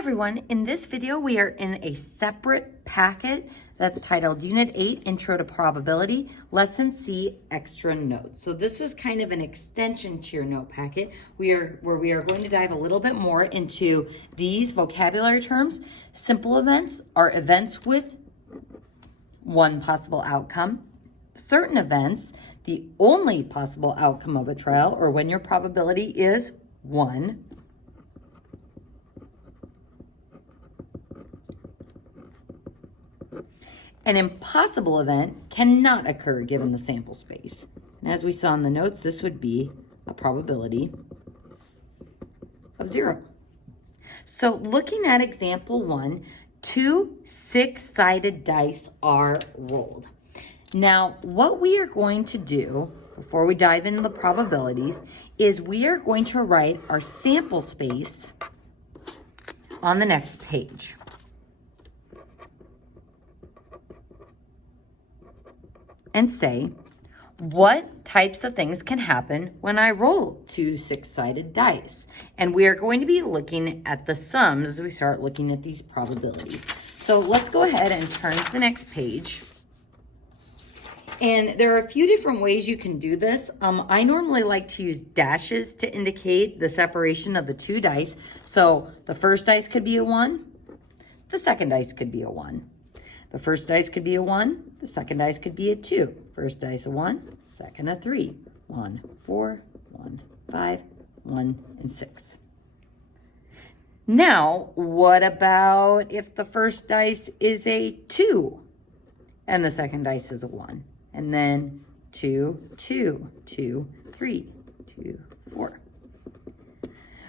everyone, in this video we are in a separate packet that's titled Unit 8 Intro to Probability, Lesson C Extra Notes. So this is kind of an extension to your note packet where we are going to dive a little bit more into these vocabulary terms. Simple events are events with one possible outcome. Certain events, the only possible outcome of a trial, or when your probability is 1. An impossible event cannot occur given the sample space. And as we saw in the notes, this would be a probability of 0. So looking at example 1, 2 6-sided dice are rolled. Now, what we are going to do before we dive into the probabilities is we are going to write our sample space on the next page. And say, what types of things can happen when I roll 2 6-sided dice? And we are going to be looking at the sums as we start looking at these probabilities. So let's go ahead and turn to the next page. And there are a few different ways you can do this. I normally like to use dashes to indicate the separation of the two dice. So the first dice could be a 1, the second dice could be a 1. The first dice could be a 1, the second dice could be a 2. First dice a 1, second a 3. 1, 4, 1, 5, 1, and 6. Now, what about if the first dice is a 2 and the second dice is a 1? And then 2, 2, 2, 3, 2, 4.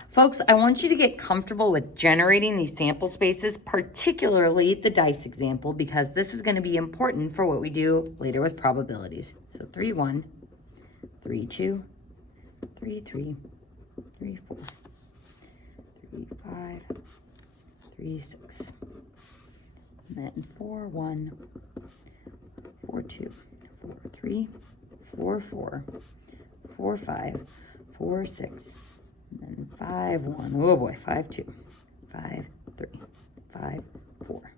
Folks, I want you to get comfortable with generating these sample spaces, particularly the dice example, because this is going to be important for what we do later with probabilities. So 3, 1, 3, 2, 3, 3, 3, 4, 3, 5, 3, 6, and then 4, 1, 4, 2, 4, 3, 4, 4, 4, 5, 4, 6, and then 5, 1, oh boy, 5, 2, 5, 3, 5, 4,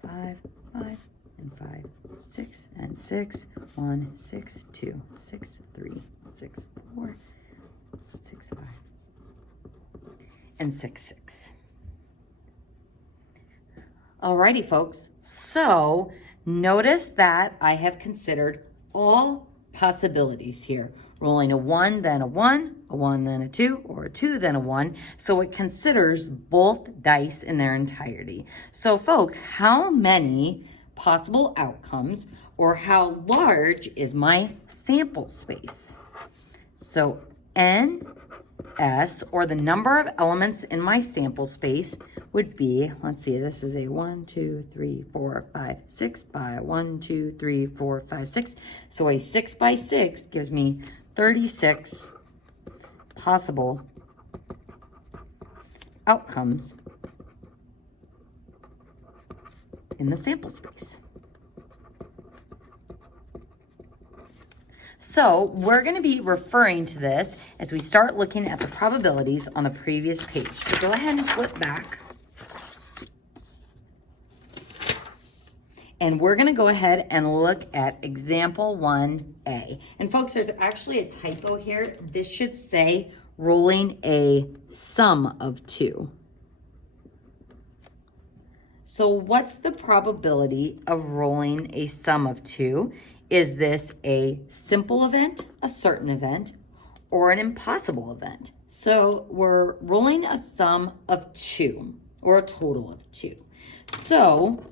5, 5, and 5, 6, and 6, 1, 6, 2, 6, 3, 6, 4, 6, 5, and 6, 6. Alrighty, folks, so notice that I have considered all possibilities here. Rolling a 1, then a 1, a 1, then a 2, or a 2, then a 1. So it considers both dice in their entirety. So folks, how many possible outcomes or how large is my sample space? So NS, or the number of elements in my sample space, would be, let's see, this is a 1, 2, 3, 4, 5, 6 by 1, 2, 3, 4, 5, 6. So a 6 by 6 gives me 36 possible outcomes in the sample space. So we're going to be referring to this as we start looking at the probabilities on the previous page. So go ahead and flip back. And we're going to go ahead and look at example 1A. And folks, there's actually a typo here. This should say rolling a sum of 2. So what's the probability of rolling a sum of 2? Is this a simple event, a certain event, or an impossible event? So we're rolling a sum of 2, or a total of 2. So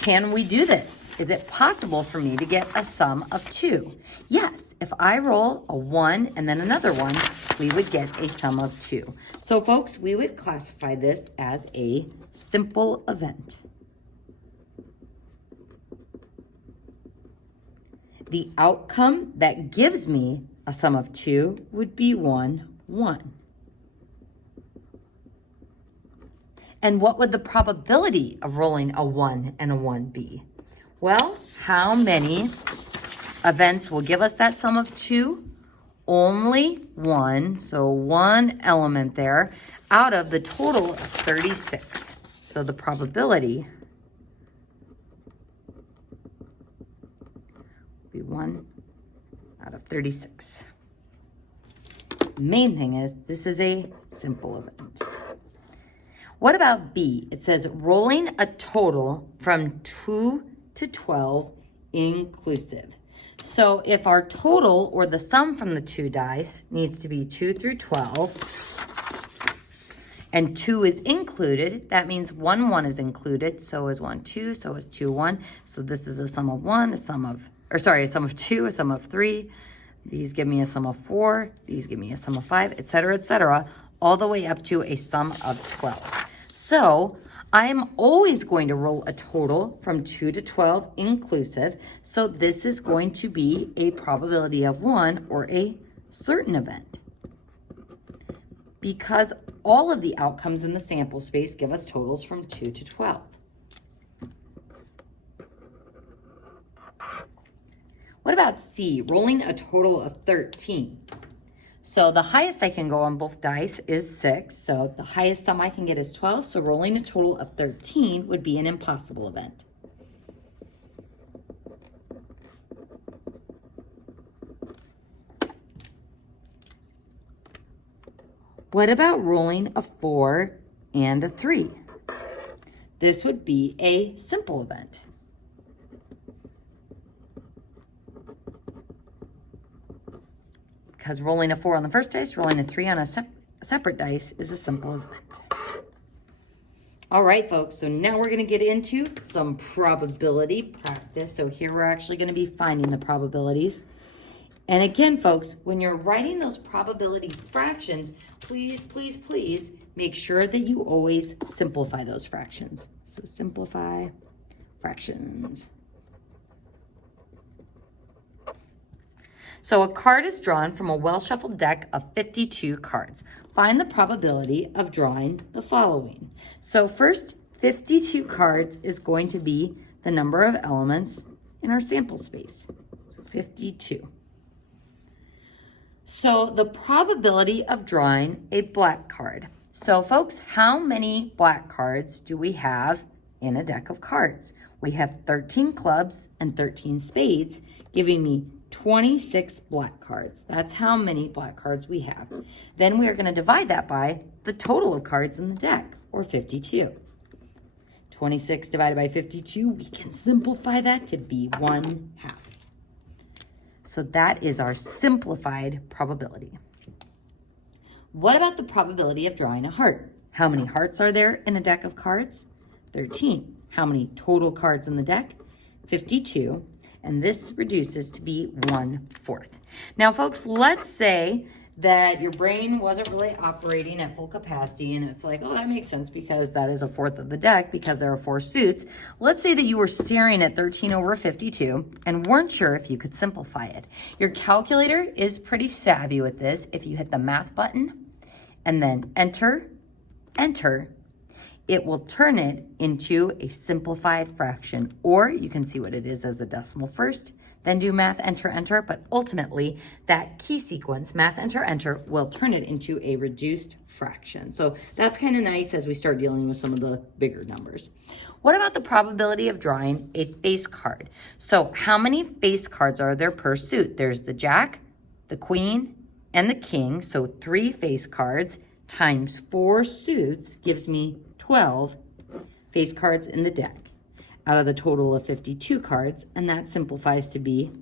can we do this? Is it possible for me to get a sum of 2? Yes, if I roll a 1 and then another 1, we would get a sum of 2. So folks, we would classify this as a simple event. The outcome that gives me a sum of 2 would be 1, 1. And what would the probability of rolling a 1 and a 1 be? Well, how many events will give us that sum of 2? Only one, so one element there. out of the total of 36. So the probability will be 1 out of 36. Main thing is, this is a simple event. What about B? It says rolling a total from 2 to 12 inclusive. So if our total, or the sum from the 2 dice, needs to be 2 through 12, and 2 is included, that means 1, 1 is included, so is 1, 2, so is 2, 1. So this is a sum of 1, a sum of 2, a sum of 3. These give me a sum of 4, these give me a sum of 5, etc., all the way up to a sum of 12. So I'm always going to roll a total from 2 to 12 inclusive. So this is going to be a probability of 1, or a certain event, because all of the outcomes in the sample space give us totals from 2 to 12. What about C, rolling a total of 13? So the highest I can go on both dice is 6. So the highest sum I can get is 12. So rolling a total of 13 would be an impossible event. What about rolling a 4 and a 3? This would be a simple event. Because rolling a 4 on the first dice, rolling a 3 on a separate dice is a simple event. All right, folks, so now we're going to get into some probability practice. So here we're actually going to be finding the probabilities. And again, folks, when you're writing those probability fractions, please, please, please make sure that you always simplify those fractions. So simplify fractions. So a card is drawn from a well-shuffled deck of 52 cards. Find the probability of drawing the following. So first, 52 cards is going to be the number of elements in our sample space. So 52. So the probability of drawing a black card. So folks, how many black cards do we have in a deck of cards? We have 13 clubs and 13 spades, giving me 26 black cards. That's how many black cards we have. Then we are going to divide that by the total of cards in the deck, or 52. 26 divided by 52, we can simplify that to be 1/2. So that is our simplified probability. What about the probability of drawing a heart? How many hearts are there in a deck of cards? 13. How many total cards in the deck? 52. And this reduces to be 1/4. Now, folks, let's say that your brain wasn't really operating at full capacity, and it's like, oh, that makes sense because that is 1/4 of the deck because there are 4 suits. Let's say that you were staring at 13 over 52 and weren't sure if you could simplify it. Your calculator is pretty savvy with this. If you hit the math button and then enter, it will turn it into a simplified fraction, or you can see what it is as a decimal first, then do math, enter, but ultimately that key sequence, math, enter, will turn it into a reduced fraction. So that's kind of nice as we start dealing with some of the bigger numbers. What about the probability of drawing a face card? So how many face cards are there per suit? There's the jack, the queen, and the king. So 3 face cards times 4 suits gives me 12 face cards in the deck out of the total of 52 cards, and that simplifies to be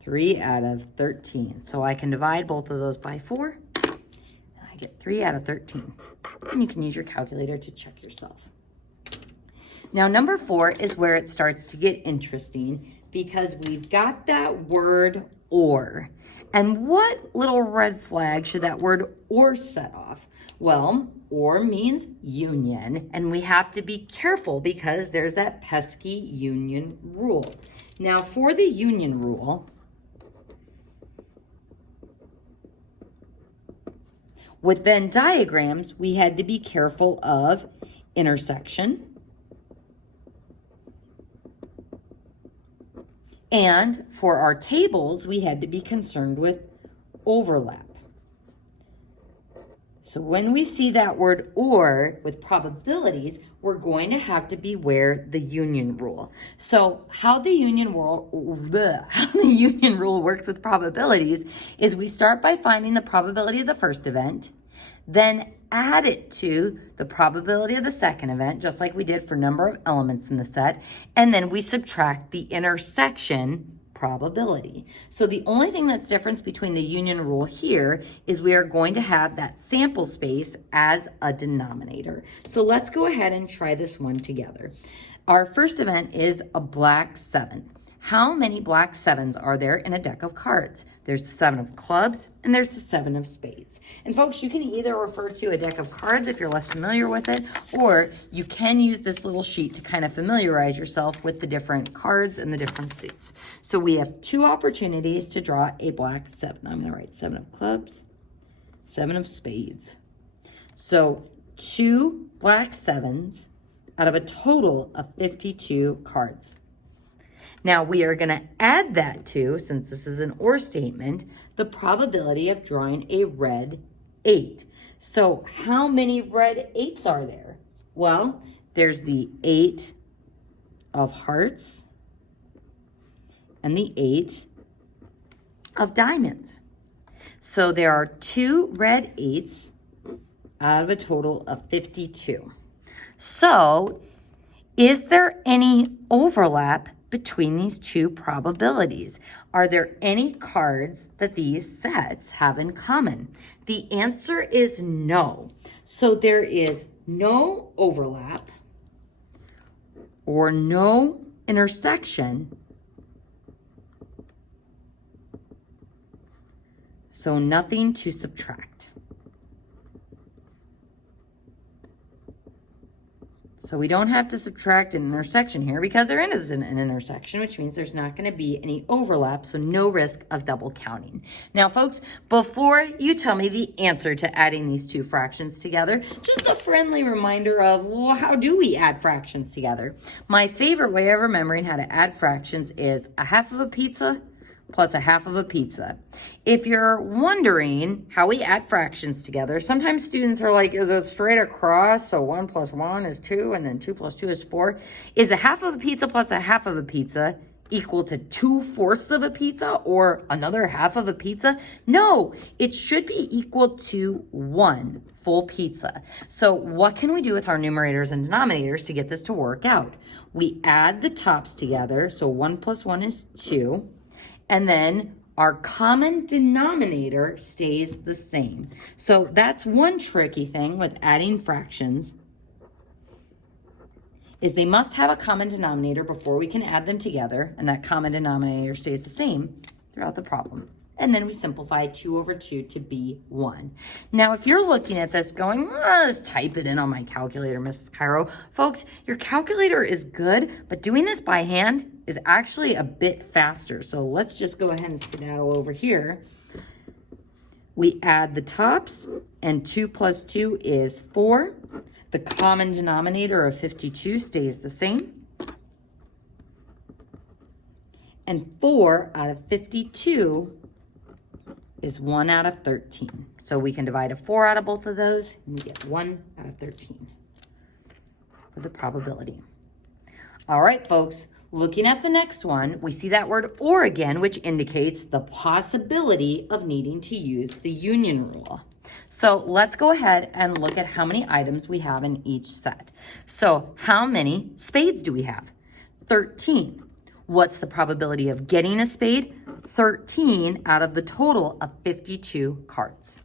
3 out of 13. So I can divide both of those by 4, and I get 3 out of 13. And you can use your calculator to check yourself. Now, number 4 is where it starts to get interesting because we've got that word or. And what little red flag should that word or set off? Well, or means union, and we have to be careful because there's that pesky union rule. Now, for the union rule, with Venn diagrams, we had to be careful of intersection, and for our tables, we had to be concerned with overlap. So when we see that word or with probabilities, we're going to have to beware the union rule. So how the union rule works with probabilities is we start by finding the probability of the first event, then add it to the probability of the second event, just like we did for number of elements in the set, and then we subtract the intersection probability. So the only thing that's different between the union rule here is we are going to have that sample space as a denominator. So let's go ahead and try this one together. Our first event is a black 7. How many black 7s are there in a deck of cards? There's the 7 of clubs and there's the 7 of spades. And folks, you can either refer to a deck of cards if you're less familiar with it, or you can use this little sheet to kind of familiarize yourself with the different cards and the different suits. So we have 2 opportunities to draw a black 7. I'm going to write 7 of clubs, 7 of spades. So 2 black 7s out of a total of 52 cards. Now we are going to add that to, since this is an or statement, the probability of drawing a red 8. So how many red 8s are there? Well, there's the 8 of hearts and the 8 of diamonds. So there are 2 red 8s out of a total of 52. So is there any overlap between these 2 probabilities? Are there any cards that these sets have in common? The answer is no. So there is no overlap or no intersection. So nothing to subtract. So we don't have to subtract an intersection here because there isn't an intersection, which means there's not going to be any overlap, so no risk of double counting. Now, folks, before you tell me the answer to adding these 2 fractions together, just a friendly reminder of, well, how do we add fractions together? My favorite way of remembering how to add fractions is a half of a pizza plus a half of a pizza. If you're wondering how we add fractions together, sometimes students are like, is it straight across? So 1 plus 1 is 2, and then 2 plus 2 is 4. Is a half of a pizza plus a half of a pizza equal to 2/4 of a pizza or another half of a pizza? No, it should be equal to 1 full pizza. So what can we do with our numerators and denominators to get this to work out? We add the tops together, so 1 plus 1 is 2. And then our common denominator stays the same. So that's one tricky thing with adding fractions, is they must have a common denominator before we can add them together, and that common denominator stays the same throughout the problem. And then we simplify 2 over 2 to be 1. Now, if you're looking at this going, just type it in on my calculator, Mrs. Cairo. Folks, your calculator is good, but doing this by hand is actually a bit faster. So let's just go ahead and skedaddle over here. We add the tops, and 2 plus 2 is 4. The common denominator of 52 stays the same. And 4 out of 52 is 1 out of 13. So we can divide a 4 out of both of those, and we get 1 out of 13 for the probability. All right, folks, looking at the next one, we see that word or again, which indicates the possibility of needing to use the union rule. So let's go ahead and look at how many items we have in each set. So how many spades do we have? 13. What's the probability of getting a spade? 13 out of the total of 52 cards.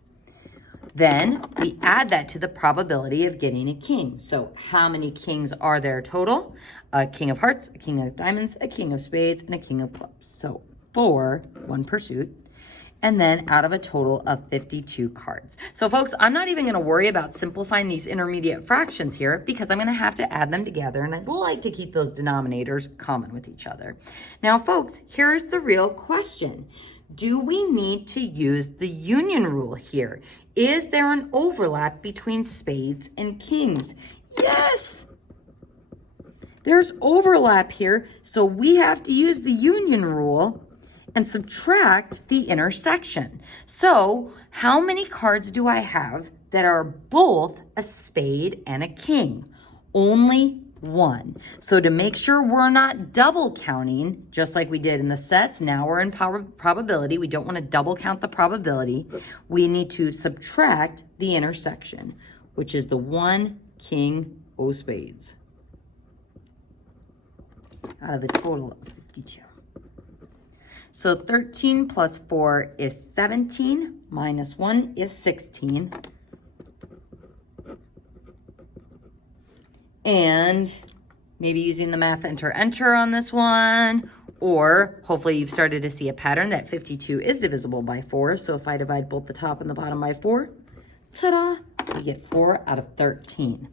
Then we add that to the probability of getting a king. So how many kings are there total? A king of hearts, a king of diamonds, a king of spades, and a king of clubs. So 4, 1 per suit. And then out of a total of 52 cards. So folks, I'm not even going to worry about simplifying these intermediate fractions here because I'm going to have to add them together, and I'd like to keep those denominators common with each other. Now folks, here's the real question. Do we need to use the union rule here? Is there an overlap between spades and kings? Yes! There's overlap here, so we have to use the union rule and subtract the intersection. So how many cards do I have that are both a spade and a king. Only one. So to make sure we're not double counting, just like we did in the sets, now we're in probability. We don't want to double count the probability. We need to subtract the intersection, which is the 1 king o spades out of the total of 52. So 13 plus 4 is 17, minus 1 is 16. And maybe using the math enter on this one, or hopefully you've started to see a pattern that 52 is divisible by 4. So if I divide both the top and the bottom by 4, ta-da, we get 4 out of 13.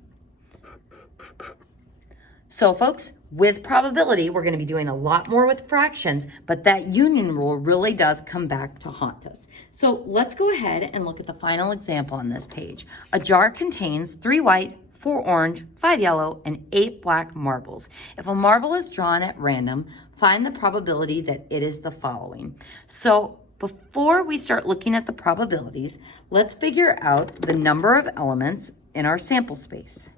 So folks, with probability, we're going to be doing a lot more with fractions, but that union rule really does come back to haunt us. So let's go ahead and look at the final example on this page. A jar contains 3 white, 4 orange, 5 yellow, and 8 black marbles. If a marble is drawn at random, find the probability that it is the following. So before we start looking at the probabilities, let's figure out the number of elements in our sample space.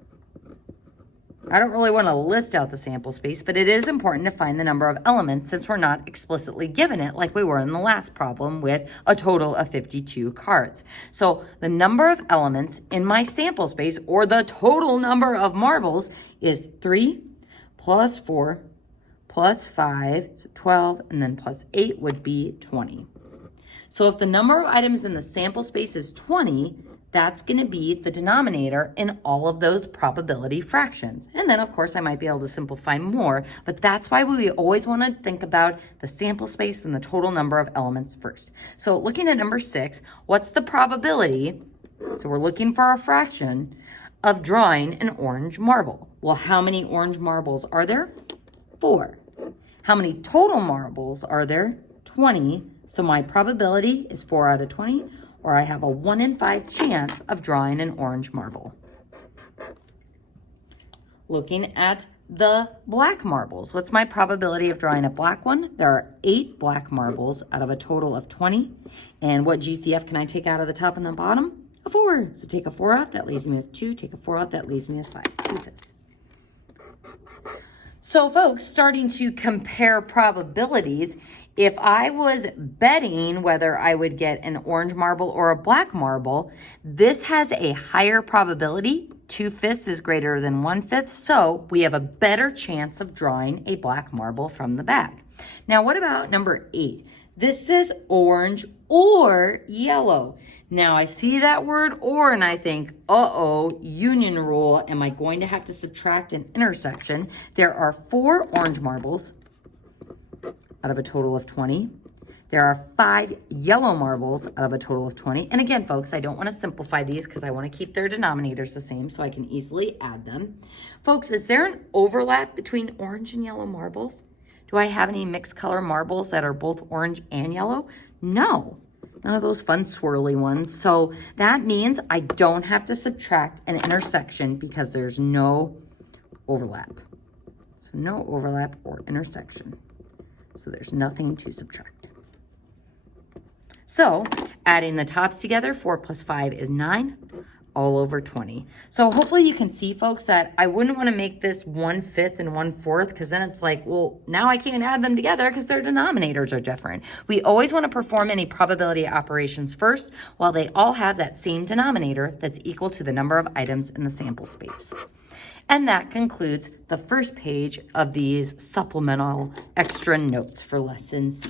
I don't really want to list out the sample space, but it is important to find the number of elements since we're not explicitly given it like we were in the last problem with a total of 52 cards. So the number of elements in my sample space, or the total number of marbles, is 3 plus 4 plus 5, so 12, and then plus 8 would be 20. So if the number of items in the sample space is 20, that's going to be the denominator in all of those probability fractions. And then, of course, I might be able to simplify more, but that's why we always want to think about the sample space and the total number of elements first. So looking at number 6, what's the probability, so we're looking for a fraction, of drawing an orange marble? Well, how many orange marbles are there? 4. How many total marbles are there? 20. So my probability is 4 out of 20. Or I have a 1 in 5 chance of drawing an orange marble. Looking at the black marbles, what's my probability of drawing a black one? There are 8 black marbles out of a total of 20. And what GCF can I take out of the top and the bottom? A 4. So take a 4 out, that leaves me with 2. Take a 4 out, that leaves me with 5. 2/5. So folks, starting to compare probabilities, if I was betting whether I would get an orange marble or a black marble, this has a higher probability. 2/5 is greater than 1/5, so we have a better chance of drawing a black marble from the bag. Now, what about number 8? This says orange or yellow. Now, I see that word or and I think, uh-oh, union rule. Am I going to have to subtract an intersection? There are 4 orange marbles out of a total of 20. There are 5 yellow marbles out of a total of 20. And again, folks, I don't want to simplify these because I want to keep their denominators the same so I can easily add them. Folks, is there an overlap between orange and yellow marbles? Do I have any mixed color marbles that are both orange and yellow? No, none of those fun swirly ones. So that means I don't have to subtract an intersection because there's no overlap. So no overlap or intersection. So there's nothing to subtract. So adding the tops together, 4 plus 5 is 9, all over 20. So hopefully you can see, folks, that I wouldn't want to make this 1/5 and 1/4 because then it's like, well, now I can't add them together because their denominators are different. We always want to perform any probability operations first while they all have that same denominator that's equal to the number of items in the sample space. And that concludes the first page of these supplemental extra notes for Lesson C.